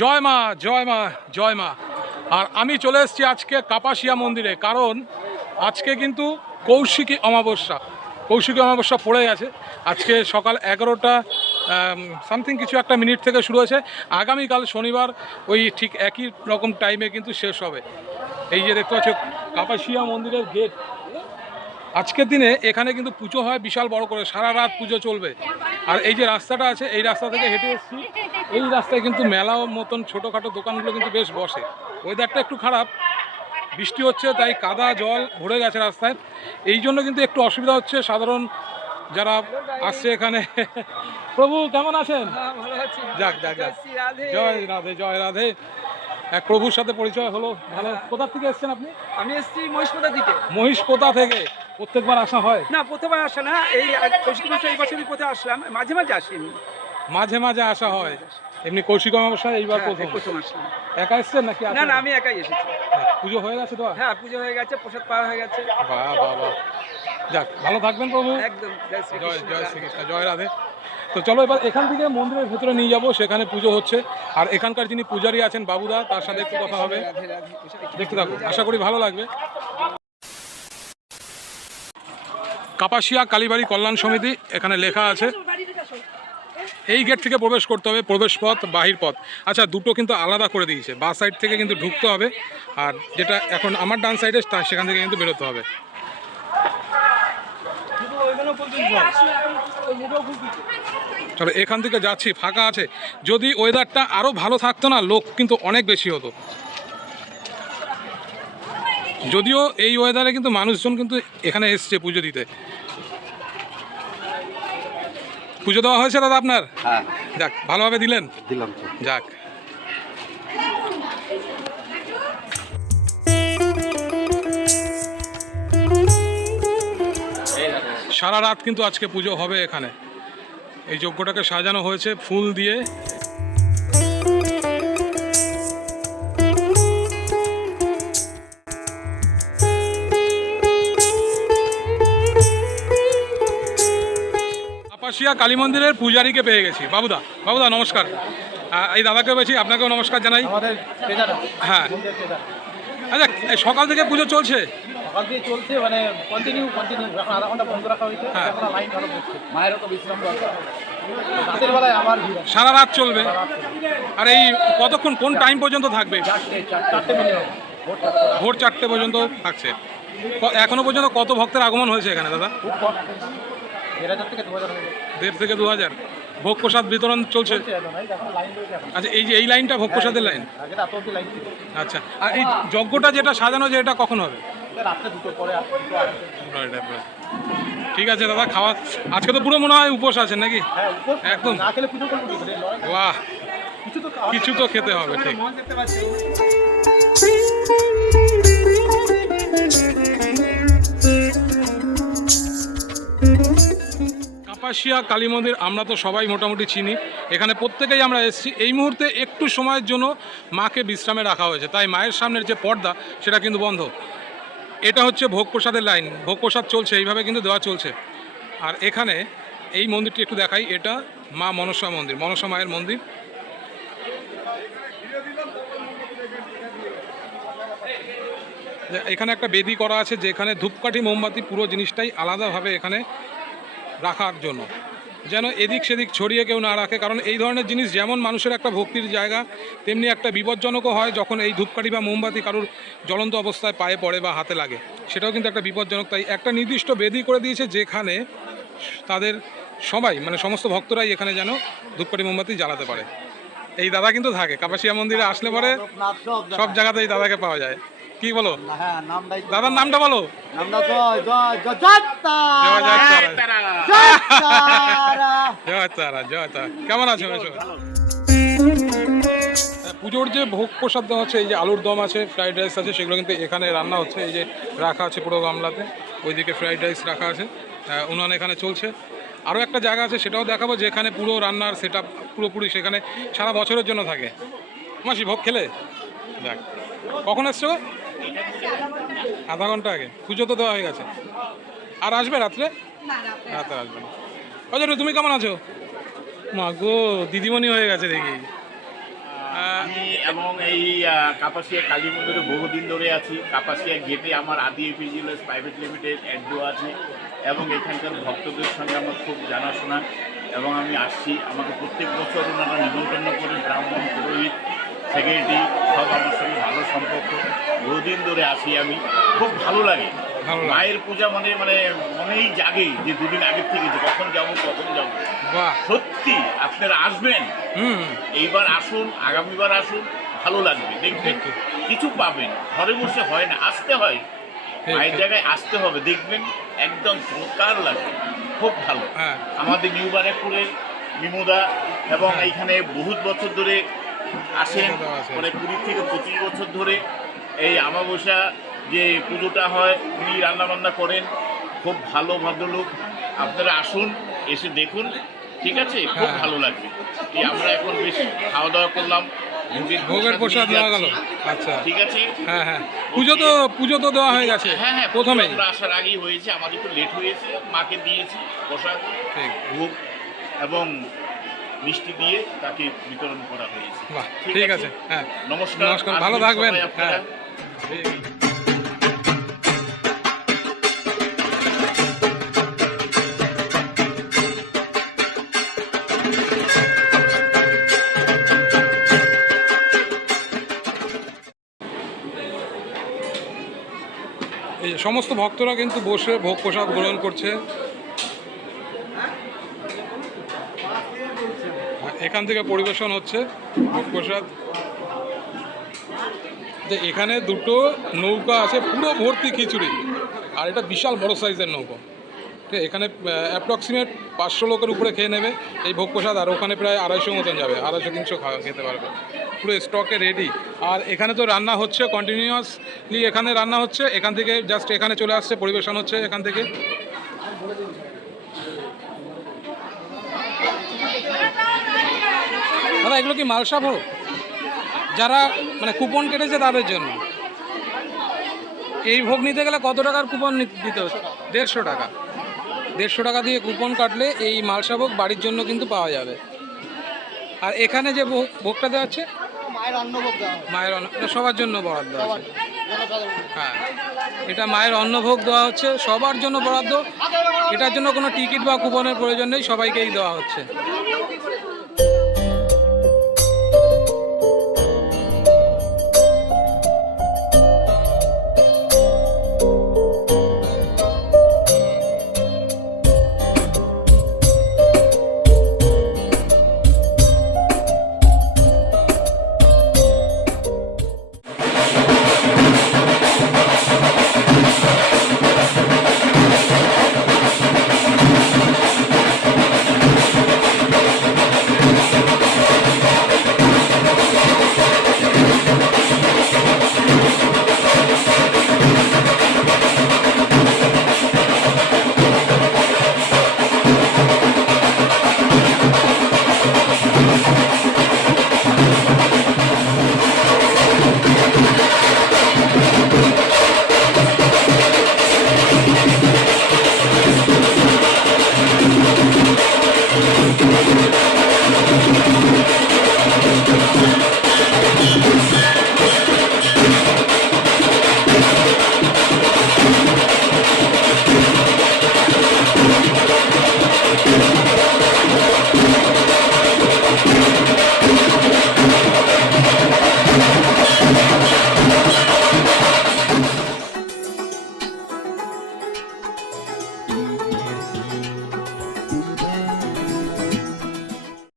জয় মা জয় মা জয় মা। আর আমি চলে এসেছি আজকে কাপাসিয়া মন্দিরে, কারণ আজকে কিন্তু কৌশিকী অমাবস্যা। কৌশিকী অমাবস্যা পড়ে গেছে। আজকে সকাল এগারোটা সামথিং কিছু একটা মিনিট থেকে শুরু হয়েছে। আগামীকাল শনিবার ওই ঠিক একই রকম টাইমে কিন্তু শেষ হবে। এই যে দেখতে পাচ্ছ, কাপাসিয়া মন্দিরের গেট আজকের দিনে এখানে কিন্তু পুজো হয় বিশাল বড় করে, সারা রাত পুজো চলবে। আর এই যে রাস্তাটা আছে, এই রাস্তা থেকে হেঁটে এসেছি। এই রাস্তায় কিন্তু মেলাও মতন ছোটোখাটো দোকানগুলো কিন্তু বেশ বসে। ওয়েদারটা একটু খারাপ বৃষ্টি হচ্ছে তাই কাদা জল ভরে গেছে রাস্তায়। এই জন্য কিন্তু একটু অসুবিধা হচ্ছে সাধারণ যারা আসছে এখানে। প্রভু কেমন আছেন? যাক যাক যাক। জয় রাধে জয় রাধে। এক প্রভুর সাথে পরিচয় হলো। ভালো। কোথা থেকে এসেছেন আপনি? আমি এসেছি মহিষপোতা থেকে। মহিষ কোথা থেকে। প্রত্যেকবার আসা হয়? না প্রথমে আসা না। এই বছরই প্রথমে আসলাম। মাঝে মাঝে আসিনি। মাঝে মাঝে আসা হয়। এমনি কৌশিক অমাবস্যায় এইবার হ্যাঁ, প্রথম। প্রথম আসলাম একা এসছেন নাকি না না আমি একাই এসেছি। হ্যাঁ, পুজো হয়ে গেছে তো হ্যাঁ পুজো হয়ে গেছে প্রসাদ পাওয়া হয়ে গেছে। বাহ বাহ বাহ। যাক ভালো থাকবেন প্রভু। একদম জয় জয় শ্রীকৃষ্ণ জয় রাধে। তো চলো এবার এখান থেকে মন্দিরের ভেতরে নিয়ে যাব সেখানে পুজো হচ্ছে। আর এখানকার যিনি পূজারী আছেন বাবুদা তার সাথে একটু কথা হবে। দেখতে থাকুন আশা করি ভালো লাগবে। কাপাসিয়া কালীবাড়ি কল্যাণ সমিতি এখানে লেখা আছে। এই গেট থেকে প্রবেশ করতে হবে, প্রবেশ পথ, বাহির পথ। আচ্ছা দুটো কিন্তু আলাদা করে দিয়েছে। বা সাইড থেকে কিন্তু ঢুকতে হবে, আর যেটা এখন আমার ডান সাইডে সেখান থেকে কিন্তু বেরোতে হবে। চলো, এখান থেকে যাচ্ছি, ফাঁকা আছে। যদি ওয়েদারটা আরও ভালো থাকতো না, লোক কিন্তু অনেক বেশি হতো। যদিও এই ওয়েদারে কিন্তু মানুষজন কিন্তু এখানে এসছে পুজো দিতে। পুজো দেওয়া হয়েছে দাদা আপনার? হ্যাঁ। যাক ভালোভাবে দিলেন? দিলাম যাক। সারা রাত কিন্তু আজকে পুজো হবে এখানে। এই যজ্ঞটাকে সাজানো হয়েছে ফুল দিয়ে। আপাসিয়া কালী মন্দিরের পূজারীকে পেয়ে গেছি। বাবুদা বাবুদা নমস্কার। এই দাদাকে পেয়েছি আপনাকেও নমস্কার জানাই। হ্যাঁ। আচ্ছা এই সকাল থেকে পুজো চলছে? সকাল দিয়ে চলছে মানে কন্টিনিউ কন্টিনিউ এখন আধা ঘণ্টা বন্ধ রাখা হয়েছে হ্যাঁ। এখন লাইন ধরো পড়ছে। মায়েরও তো বিশ্রাম দরকার। রাতের বেলায় আমার সারা রাত চলবে। আর এই কতক্ষণ কোন টাইম পর্যন্ত থাকবে? ভোর চারটে। পর্যন্ত থাকছে। এখনও পর্যন্ত কত ভক্তের আগমন হয়েছে এখানে দাদা? দেড় হাজার থেকে দু হাজার দেড় থেকে দু হাজার ভোগ প্রসাদ বিতরণ চলছে। আচ্ছা এই যে এই লাইনটা ভোগ প্রসাদের লাইন? আচ্ছা আর এই যজ্ঞটা যেটা সাজানো যে এটা কখন হবে? ঠিক আছে দাদা খাওয়া আজকে তো পুরো মনে হয় উপোস আছেন নাকি? হ্যাঁ একদম। বাহ। কিছু তো কিছু তো খেতে হবে ঠিক। কাপাসিয়া কালী মন্দির আমরা তো সবাই মোটামুটি চিনি। এখানে প্রত্যেকেই আমরা এসেছি। এই মুহূর্তে একটু সময়ের জন্য মাকে বিশ্রামে রাখা হয়েছে। তাই মায়ের সামনের যে পর্দা, সেটা কিন্তু বন্ধ। এটা হচ্ছে ভোগ প্রসাদের লাইন। ভোগ প্রসাদ চলছে, এইভাবে কিন্তু দেওয়া চলছে। আর এখানে এই মন্দিরটি একটু দেখাই। এটা মা মনসা মন্দির, মনসা মায়ের মন্দির। এখানে একটা বেদি করা আছে, যেখানে ধূপকাঠি, মোমবাতি, পুরো জিনিসটাই আলাদাভাবে এখানে রাখার জন্য। যেন এদিক সেদিক ছড়িয়ে কেউ না রাখে। কারণ এই ধরনের জিনিস যেমন মানুষের একটা ভক্তির জায়গা তেমনি একটা বিপজ্জনকও হয় যখন এই ধূপকাঠি বা মোমবাতি কারুর জ্বলন্ত অবস্থায় পায়ে পড়ে বা হাতে লাগে। সেটাও কিন্তু একটা বিপজ্জনক। তাই একটা নির্দিষ্ট বেদি করে দিয়েছে যেখানে তাদের সবাই মানে সমস্ত ভক্তরাই এখানে যেন ধূপকাঠি মোমবাতি জ্বালাতে পারে। এই দাদা কিন্তু থাকে। কাপাসিয়া মন্দিরে আসলে পরে সব জায়গাতেই এই দাদাকে পাওয়া যায়। কি বলো? হ্যাঁ দাদার নামটা বলো। জয় তারা। জয় তারা। কেমন আছো পুজোর যে ভোগ প্রসাদ দেওয়া হচ্ছে এই যে আলুর দম আছে ফ্রাইড রাইস আছে সেগুলো কিন্তু এখানে রান্না হচ্ছে। এই যে রাখা আছে পুরো গামলাতে ওইদিকে ফ্রাইড রাইস রাখা আছে। উনান এখানে চলছে। আরও একটা জায়গা আছে সেটাও দেখাবো যেখানে পুরো রান্নার সেট পুরোপুরি সেখানে সারা বছরের জন্য থাকে। মাসি ভোগ খেলে? দেখ কখন এসছো আধা ঘণ্টা আগে। পুজো তো দেওয়া হয়ে গেছে। আর আসবে রাত্রে? রাতে আসবে না। অজয় তুমি কেমন আছো? মা গো দিদিমণি হয়ে গেছে দেখি। এবং এই কাপাসিয়া কালী মন্দিরে বহুদিন ধরে আছি। কাপাসিয়া গেটে আমার আদি এপিজিএলএস প্রাইভেট লিমিটেড অ্যাড্রো আছে এবং এখানকার ভক্তদের সঙ্গে আমার খুব জানাশোনা। এবং আমি আসছি আমাকে প্রত্যেক বছর ওনারা নিমন্ত্রণ করেন ব্রাহ্মণ পুরোহিত। সেক্রেটারি সব আমার সঙ্গে ভালো সম্পর্ক। বহুদিন ধরে আসি আমি। খুব ভালো লাগে। মায়ের পূজা মানে মানে মনেই জাগে যে দুদিন আগের থেকে যে কখন যাব কখন যাব। সত্যি আপনারা আসবেন? হুম। এইবার আসুন আগামীবার আসুন ভালো লাগবে। দেখবেন কিছু পাবেন। ঘরে বসে হয় না আসতে হয়। মায়ের জায়গায় আসতে হবে। দেখবেন একদম চমৎকার লাগবে। খুব ভালো। হ্যাঁ। আমাদের নিউ বারাকপুরের বিমুদা এবং হ্যাঁ। এইখানে বহুত বছর ধরে আসেন। মানে কুড়ি থেকে পঁচিশ বছর ধরে এই আমাবস্যা যে পুজোটা হয় উনি রান্নাবান্না করেন। খুব ভালো ভদ্রলোক। আপনারা আসুন এসে দেখুন ঠিক আছে? খুব হ্যাঁ। ভালো লাগবে। এই আমরা এখন বেশ খাওয়া দাওয়া করলাম। ভোগের ভোগের প্রসাদ নিয়ে গেল। আচ্ছা। ঠিক আছে? হ্যাঁ হ্যাঁ। পুজো তো পুজো তো দেওয়া হয়ে গেছে। হ্যাঁ হ্যাঁ প্রথমেই আমরা আসার আগেই হয়েছে। আমাদের একটু লেট হয়েছে। মাকে দিয়েছি প্রসাদ ভোগ এবং মিষ্টি দিয়ে তাকে বিতরণ করা হয়েছে। ঠিক আছে? হ্যাঁ। নমস্কার নমস্কার ভালো থাকবেন। হ্যাঁ। এই সমস্ত ভক্তরা কিন্তু বসে ভোগ প্রসাদ গ্রহণ করছে। এখান থেকে পরিবেশন হচ্ছে ভোগ প্রসাদ যে এখানে দুটো নৌকা আছে, পুরো ভর্তি খিচুড়ি, আর এটা বিশাল বড় সাইজের নৌকা। ঠিক এখানে অ্যাপ্রক্সিমেট পাঁচশো লোকের উপরে খেয়ে নেবে, এই ভোগ প্রসাদ আর ওখানে প্রায় আড়াইশো মতন যাবে, আড়াইশো, তিনশো খাওয়া খেতে পারবে। পুরো স্টকে রেডি আর এখানে তো রান্না হচ্ছে কন্টিনিউয়াসলি এখানে রান্না হচ্ছে, এখান থেকে জাস্ট এখানে চলে আসছে, পরিবেশন হচ্ছে এখান থেকে। এগুলো কি মালসা ভোগ যারা মানে কুপন কেটেছে তাদের জন্য। এই ভোগ নিতে গেলে কত টাকার কুপন দিতে হচ্ছে? দেড়শো টাকা। দেড়শো টাকা দিয়ে কুপন কাটলে এই মালসা ভোগ বাড়ির জন্য কিন্তু পাওয়া যাবে। আর এখানে যে ভোগ ভোগটা দেওয়া হচ্ছে? মায়ের অন্নভোগ মায়ের অন্ন সবার জন্য বরাদ্দ আছে। হ্যাঁ। এটা মায়ের অন্নভোগ দেওয়া হচ্ছে। সবার জন্য বরাদ্দ। এটার জন্য কোনো টিকিট বা কুপনের প্রয়োজন নেই। সবাইকেই দেওয়া হচ্ছে।